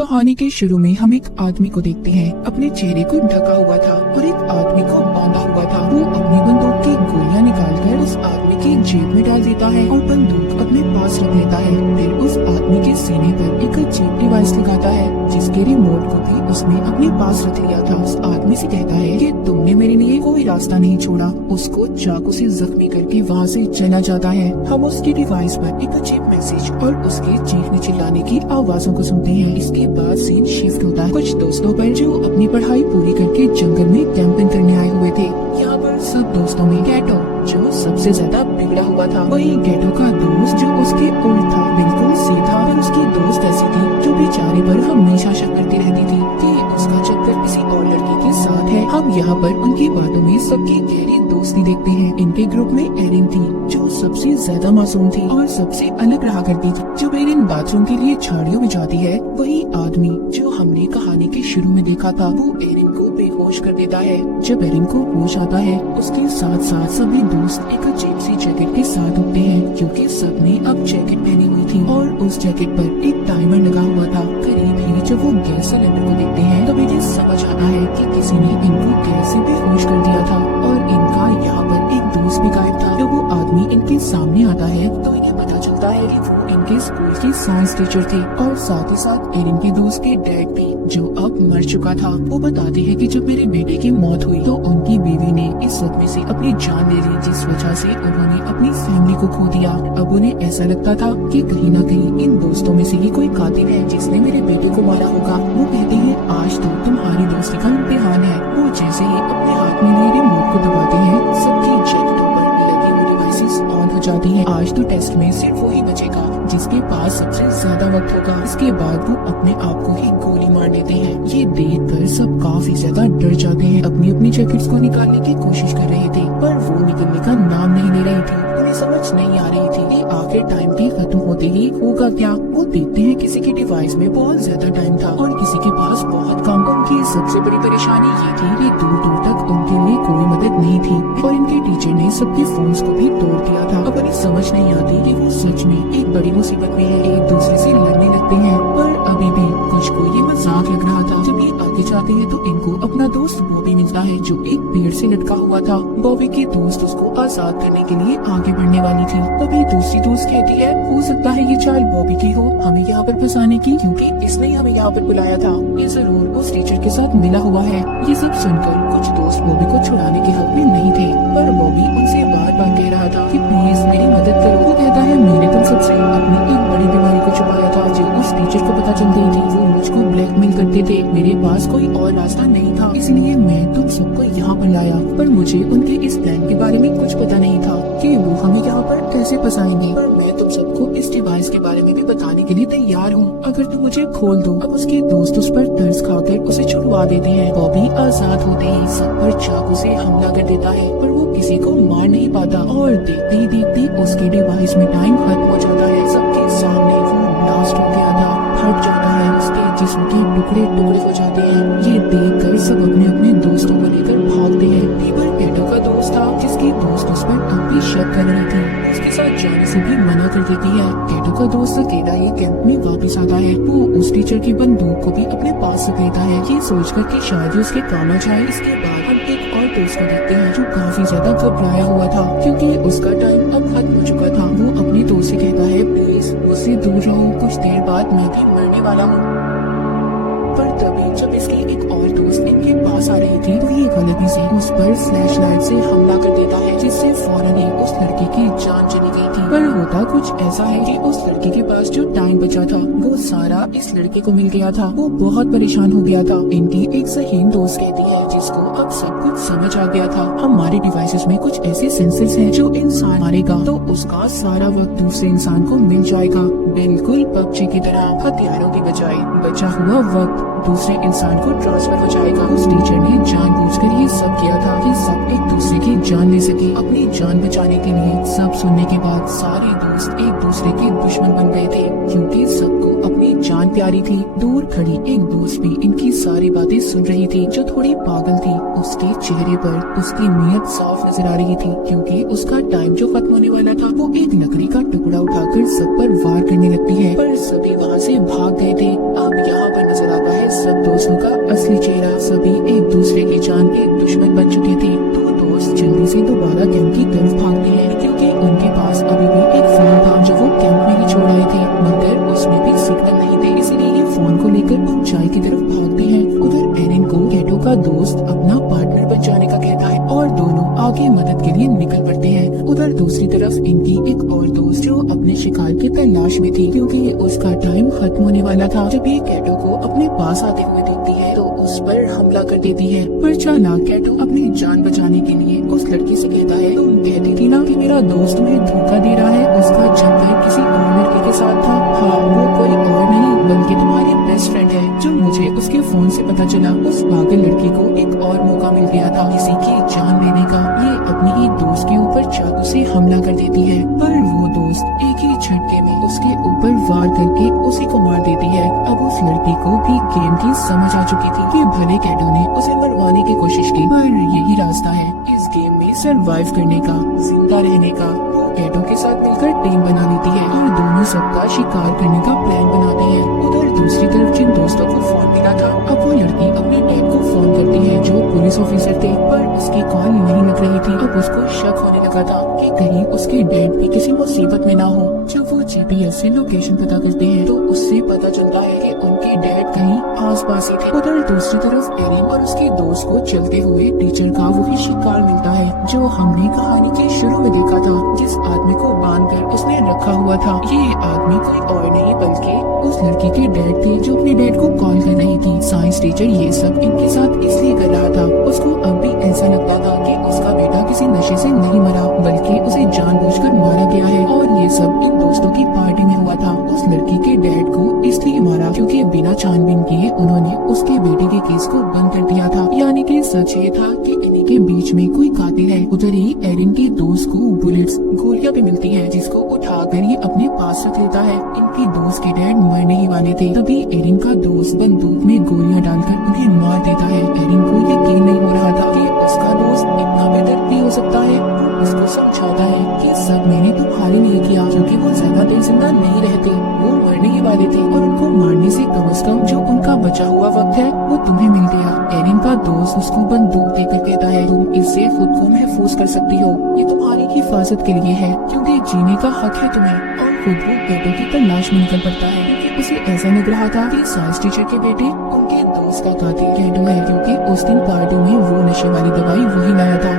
कहानी के शुरू में हम एक आदमी को देखते हैं। अपने चेहरे को ढका हुआ था और एक आदमी को बांधा हुआ था। वो अपनी बंदूक की गोलियां निकालकर उस आदमी की जेब में डाल देता है और बंदूक अपने पास रख लेता है। फिर उस आदमी के सीने पर एक अजीब डिवाइस लगाता है जिसके रिमोट को भी उसने अपने पास रख लिया था। उस आदमी से कहता है कि तुमने मेरे लिए कोई रास्ता नहीं छोड़ा। उसको चाकू से जख्मी करके वहाँ से चला जाता है। हम उसकी डिवाइस पर एक अजीब मैसेज और उसके चीखने चिल्लाने की आवाजों को सुनते हैं। इसके बाद सीन शिफ्ट होता है कुछ दोस्तों पर जो अपनी पढ़ाई पूरी करके जंगल में कैंपिंग करने आए हुए थे। यहाँ पर सब दोस्तों में गैटो जो सबसे ज्यादा बिगड़ा हुआ था, वही गैटो का दोस्त जो उसके उल्ट था, बिल्कुल सीधा। पर उसकी दोस्त ऐसी थी जो बेचारे पर हमेशा शक करती रहती थी कि उसका चक्कर किसी और लड़की के साथ है। हम यहाँ पर उनकी बातों में सबकी गहरी दोस्ती देखते हैं। इनके ग्रुप में एरिन थी जो सबसे ज्यादा मासूम थी और सबसे अलग रहा करती थी। जब एरिन बाथरूम के लिए झाड़ियों में जाती है, वही आदमी जो हमने कहानी के शुरू में देखा था वो एरिन को बेहोश कर देता है। जब एरिन को होश आता है, उसके साथ साथ सभी दोस्त एक अजीब सी जैकेट के साथ उठते हैं क्योंकि सबने अब जैकेट पहनी हुई थी और उस जैकेट पर एक टाइमर लगा हुआ था। करीब ही जब वो गैस सिलेंडर को देखते हैं तब इन्हें समझ आता है कि किसी ने इनको गैस से बेहोश कर दिया था और इनका यहाँ पर एक दोस्त भी गायब था। जब वो आदमी इनके सामने आता है तो इन्हें पता चलता है कि वो इनके स्कूल की साइंस टीचर थे और साथ ही साथ एरिन के दोस्त के डैड भी जो अब मर चुका था। वो बताते हैं कि जब मेरे बेटे की मौत हुई तो उनकी बीवी ने इस सदमे से अपनी जान ले ली जिस वजह से उन्होंने अपनी फैमिली को खो दिया। अब उन्हें ऐसा लगता था कि कहीं न कहीं इन दोस्तों में से ही कोई कातिल है जिसने मेरे बेटे को मारा होगा। वो कहते हैं आज तो तुम्हारी दोस्ती का इम्तिहान है। वो जैसे ही अपने हाथ में लिए रिमोट को दबाते हैं सबकी जैकेटों पर लगी हुई डिवाइसेस ऑन हो जाती हैं। आज तो टेस्ट में सिर्फ वही बचेगा जिसके पास सबसे ज्यादा वक्त होगा। इसके बाद वो अपने आप को ही गोली मार देते हैं। ये देख कर सब काफी ज्यादा डर जाते हैं। अपनी अपनी जैकेट्स को निकालने की कोशिश कर रहे थे पर वो निकलने का नाम नहीं ले रही थी। उन्हें समझ नहीं आ रही थी कि आखिर टाइम भी खत्म होते ही होगा क्या। वो देखते हैं किसी की डिवाइस में बहुत ज्यादा टाइम था और किसी के पास बहुत कम। उनकी सबसे बड़ी परेशानी ये थी कि दूर दूर तक उनके लिए कोई मदद नहीं थी और इनके टीचर ने सबके फोन्स को भी तोड़ दिया था। अब उन्हें समझ नहीं आती कि वो सच में एक बड़ी मुसीबत में है। एक दूसरे से लड़ने लगते हैं पर अभी भी कुछ को ये मजाक लग रहा था। जब ये आगे जाते हैं तो इनको अपना दोस्त बॉबी मिलता है जो एक पेड़ से लटका हुआ था। बॉबी की दोस्त उसको आजाद करने के लिए आगे बढ़ने वाली थी। तभी दूसरी दोस्त कहती है हो सकता है ये चाल बॉबी की हो हमें यहाँ पर फंसाने की, क्योंकि इसने हमें यहाँ पर बुलाया था। ये जरूर उस टीचर के साथ मिला हुआ है। ये सब सुनकर कुछ दोस्त बॉबी को छुड़ाने के हक में नहीं थे पर बॉबी उनसे बार बार कह रहा था कि प्लीज मेरी मदद करो। वो कहता है मैंने तुम सबसे अपनी एक बड़ी बीमारी को छुपाया था जो उस टीचर को पता चल गई थी। वो मुझको ब्लैकमेल करते थे। मेरे पास कोई और रास्ता नहीं था इसलिए मैं तुम सबको यहाँ पर लाया। पर मुझे उनके इस प्लान के बारे में कुछ पता नहीं था कि वो हमें यहाँ पर कैसे फंसाएंगे। पर मैं तुम सबको इस डिवाइस के बारे में भी बताने के लिए तैयार हूँ अगर तुम मुझे खोल दो। अब उसके दोस्त उस पर तरस खाकर उसे छुड़वा देते हैं। बॉबी आजाद होते ही सब पर चाकू से हमला कर देता है पर वो किसी को मार नहीं पाता और देखते ही देखते उसके डिवाइस में टाइम खत्म हो जाता है। सबके सामने वो ब्लास्ट हो गया था, फट जाता है, उसके जिस्म के टुकड़े टुकड़े हो जाते हैं। ये देखकर सब अपने अपने दोस्तों को लेकर भागते हैं। टीबर कैटो का दोस्त था जिसकी दोस्त उस पर अब भी शक कर रही थी, उसके साथ जाने से भी मना कर देती है। कैटो का दोस्त अकेला ही कैंप में वापस आता है। वो उस टीचर की बंदूक को भी अपने पास रख लेता है ये सोचकर कि शायद उसके काम आ जाए। इसके बाद हम एक और दोस्त को देखते हैं जो काफी ज्यादा घबराया हुआ था क्योंकि उसका टाइम अब खत्म हो चुका था। वो अपने दोस्त से कहता है प्लीज मुझसे दूर रहो, कुछ देर बाद मैं भी मरने वाला हूँ। पर तभी जब इसकी एक और दोस्त इनके पास आ रही थी तो ये गलती से उस पर फ्लैश लाइट से हमला कर देता है जिससे फौरन ही उस लड़की की जान चली गई थी। पर होता कुछ ऐसा है कि उस लड़की के पास जो टाइम बचा था वो सारा इस लड़के को मिल गया था। वो बहुत परेशान हो गया था। इनकी एक सही दोस्त कहती है जिसको अब सब कुछ समझ आ गया था हमारे डिवाइसेस में कुछ ऐसे सेंसर्स हैं जो इंसान मारेगा तो उसका सारा वक्त दूसरे इंसान को मिल जाएगा, बिल्कुल पबजी की तरह। हथियारों की बजाय बचा हुआ वक्त दूसरे इंसान को ट्रांसफर हो जाएगा। उस टीचर ने जानबूझकर ये सब किया था कि सब एक दूसरे की जान ले सके। अपनी जान बचाने के लिए सब सुनने के बाद सारे दोस्त एक दूसरे के दुश्मन बन गए थे क्योंकि सबको अपनी जान प्यारी थी। दूर खड़ी एक दोस्त भी इनकी सारी बातें सुन रही थी जो थोड़ी पागल थी। उसके चेहरे पर उसकी नीयत साफ नजर आ रही थी क्योंकि उसका टाइम जो खत्म होने वाला था। वो एक लकड़ी का टुकड़ा उठाकर सब पर वार करने लगती है पर सभी वहाँ से भाग गए थे। अब यहाँ पर असली चेहरा। सभी एक दूसरे की जान के दुश्मन बन चुके थे। तो दोस्त जल्दी से दोबारा कैंप की तरफ भागते हैं, क्योंकि उनके पास अभी भी एक फोन था जो वो कैंप में ही छोड़ आए थे, मगर उसमें भी सिग्नल नहीं थे। इसलिए ये फोन को लेकर ऊंचाई की तरफ भागते हैं। उधर एरिन को कैटो का दोस्त अपना पार्टनर बन जाने का कहता है और दोनों आगे मदद के लिए निकल पड़ते हैं। उधर दूसरी तरफ इनकी एक और दोस्त जो अपने शिकार की तलाश में थी, क्योंकि उसका टाइम खत्म होने वाला था। जब ये कैटो को अपने पास आते हुए देखती है तो उस पर हमला कर देती है। पर चालाक कैटो अपनी जान बचाने के लिए उस लड़की से कहता है, तुम कहती थी ना कि मेरा दोस्त तुम्हें धोखा दे रहा है, उसका चक्कर किसी और लड़के के साथ था। हाँ, वो कोई और नहीं बल्कि तुम्हारी बेस्ट फ्रेंड है। जो मुझे उसके फोन से पता चला, उस पागल लड़की को एक और मौका मिल गया था किसी की जान लेने का। ये अपनी ही दोस्त के ऊपर चाकू से हमला कर देती है, पर वो दोस्त एक ही झटके में उसके ऊपर वार करके उसी को मार देती है। अब उस लड़की को भी गेम की समझ आ चुकी थी कि भले कैटो ने उसे मरवाने की कोशिश की, पर यही रास्ता है इस गेम में सरवाइव करने का, जिंदा रहने का। वो कैटो के साथ मिलकर टीम बना लेती है और दोनों सबका शिकार करने का प्लान बनाते हैं। उधर दूसरी तरफ जिन दोस्तों को फोन मिला था, अब वो लड़की अपने डैड को फोन करती है जो पुलिस ऑफिसर थे, पर उसकी कॉल नहीं लग रही थी। अब उसको शक होने लगा था कि कहीं उसके डैड भी किसी मुसीबत में ना हो। जब वो जीपीएस से लोकेशन पता करते हैं तो उससे पता चलता है कि उनके डैड कहीं आसपास ही थे। उधर दूसरी तरफ एरिन और उसके दोस्त को चलते हुए टीचर का वही शिकार मिलता है जो हमने कहानी के शुरू में देखा था, जिस आदमी को बांधकर उसने रखा हुआ था। ये आदमी कोई और नहीं बल्कि उस लड़की के डैड थे जो अपने डैड को कॉल कर रही थी। साइंस टीचर ये सब इनके साथ इसलिए कर रहा था, उसको अब भी ऐसा लगता था कि उसका बेटा किसी नशे से नहीं मरा बल्कि उसे जानबूझकर मारा गया है, और ये सब इन दोस्तों की पार्टी में हुआ था। उस लड़की के डैड को इसलिए मारा क्योंकि बिना छानबीन किए उन्होंने उसके बेटे के केस को बंद कर दिया था। यानी कि सच ये था कि इन्हीं के बीच में कोई कातिल है। उधर ही एरिन के दोस्त को बुलेट्स गोलियां भी मिलती है, जिसको उठाकर ये अपने पास रख लेता है। इनकी दोस्त के डैड मरने ही वाले थे, तभी एरिन का दोस्त बंदूक में गोलियां डालकर उन्हें मार देता है। एरिन को यकीन नहीं हो रहा था कि उसका दोस्त इतना बेदर्द भी हो सकता है। वो उसको समझाता है कि सब मैंने तुम्हारे लिए किया, क्योंकि वो ज्यादा देर जिंदा नहीं रहते, वो मरने ही वाले थे और उनको मारने से कम से कम जो उनका बचा हुआ वक्त है वो तुम्हें मिल गया। एरिन का दोस्त उसको बंदूक देकर कहता है, तुम इससे खुद को महफूज कर सकती हो, ये तुम्हारी हिफाजत के लिए है, क्योंकि जीने का हक है तुम्हें। और खुद वो कैटो की तलाश में निकल पड़ता है, क्योंकि उसे ऐसा लग रहा था कि साइंस टीचर के बेटे उनके दोस्त का कातिल कैटो है, क्योंकि उस दिन पार्टी में वो नशे वाली दवाई वही लाया था।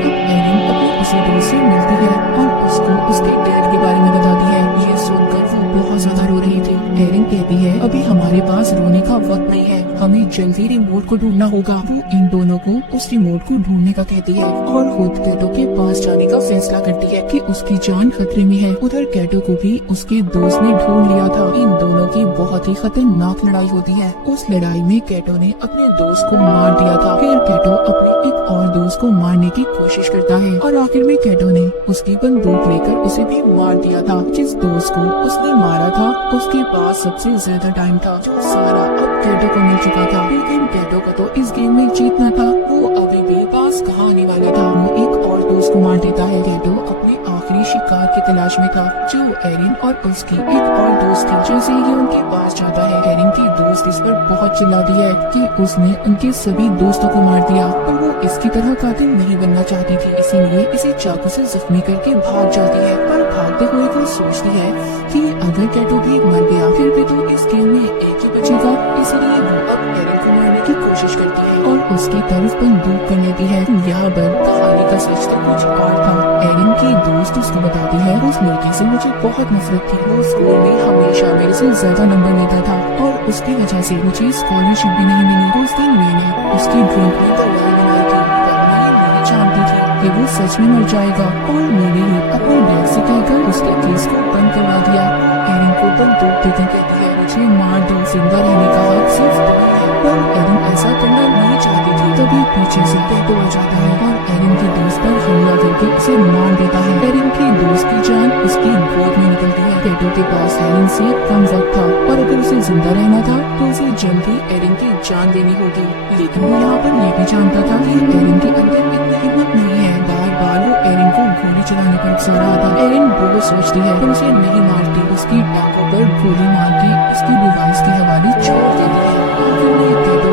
अब एरिन अपने उसी दोस्त से मिलती है और उसको उसके डैड के बारे में बताती है। ये सुनकर वो बहुत ज्यादा रो रही थी। एरिन कहती है, अभी हमारे पास रोने का वक्त नहीं है, हमें जल्दी रिमोट को ढूंढना होगा। वो इन दोनों को उस रिमोट को ढूंढने का कहती है और खुद कैटो के पास जाने का फैसला करती है कि उसकी जान खतरे में है। उधर कैटो को भी उसके दोस्त ने ढूंढ लिया था। इन दोनों की बहुत ही खतरनाक लड़ाई होती है। उस लड़ाई में कैटो ने अपने दोस्त को मार दिया था। फिर कैटो अपने एक और दोस्त को मारने की कोशिश करता है और आखिर में कैटो ने उसकी बंदूक लेकर उसे भी मार दिया था। जिस दोस्त को उसने मारा था उसके पास सबसे ज्यादा टाइम था, जो सारा अब कैटो को मिल चुका था। लेकिन कैटो को तो इस गेम में जीतना था, वो अभी भी पास कहाँ आने वाला था। वो एक और दोस्त को मार देता है। कैटो अपने आखिरी शिकार की तलाश में था, जो एरिन और उसकी एक और दोस्त थी। जैसे ही उनके पास जाता है, एरिन की दोस्त इस पर बहुत चिल्लाती है कि उसने उनके सभी दोस्तों को मार दिया, पर वो इसकी तरह कातिल नहीं बनना चाहती थी, इसीलिए इसे चाकू से जख्मी करके भाग जाती है। पर भागते हुए वो सोचती है कि अगर कैटो भी मर गया फिर भी तो इस गेम में एक ही बचेगा, इसलिए वो अब एरिन को मारने की कोशिश करती है और उसकी तरफ बंदूक कर लेती है। यहाँ पर कहानी का सच तो कुछ और था। एरिन की दोस्त उसको बताती है, उस लड़की से मुझे बहुत नफरत थी, वो स्कूल में हमेशा मेरे से ज्यादा नंबर लेता था और उसकी वजह से मुझे स्कॉलरशिप भी नहीं मिली। उस दिन मैंने उसकी ड्रिंक में दवाई बनाई थी, पर मैं नहीं जानती थी कि वो सच में मर जाएगा, और मैंने ही अपने डैड से कहकर उसके केस को बंद करवा दिया। एरिन को बंदूक देकर कहती है, मुझे मार दो, जिंदा रहने का हक सिर्फ तुम्हें है। पर एरिन ऐसा करना नहीं चाहती थी। तभी पीछे से कैटो आ जाता है और एरिन के दोस्त पर हमला करके उसे मार देता है। एरिन की दोस्त की जान उसकी गोद में निकलती है। कैटो के पास एरिन से कम वक्त था और अगर उसे जिंदा रहना था तो उसे जल्दी एरिन की जान देनी होगी, लेकिन वो यहाँ पर ये भी जानता था कि एरिन के अंदर इतनी हिम्मत नहीं है। बार बार वो एरिन को गोली चलाने पर उकसा रहा था। एरिन वो सोचती है पर उसे नहीं मारती, उसकी टांगों पर गोली मार के उसकी डिवाइस के हवाले छोड़ देती है। आखिर में कैटो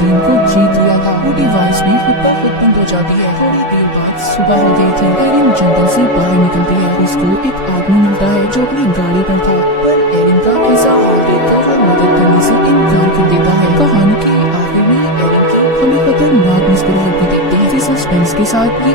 दिन को जीत लिया था। वो डिवाइस भी खुद ब खुद बंद हो जाती है। थोड़ी देर बाद सुबह हो गई थी। एरिन जंगल से बाहर निकलती है। उसको एक आदमी मिलता है जो अपनी गाड़ी पर था, पर एरिन का ऐसा हाल देखकर वो मदद करने से इनकार कर देता है। कहानी के आखिर में एरिन की हमें खतरनाक मुस्कुराहट भी देखते हैं। इसी सस्पेंस के साथ ये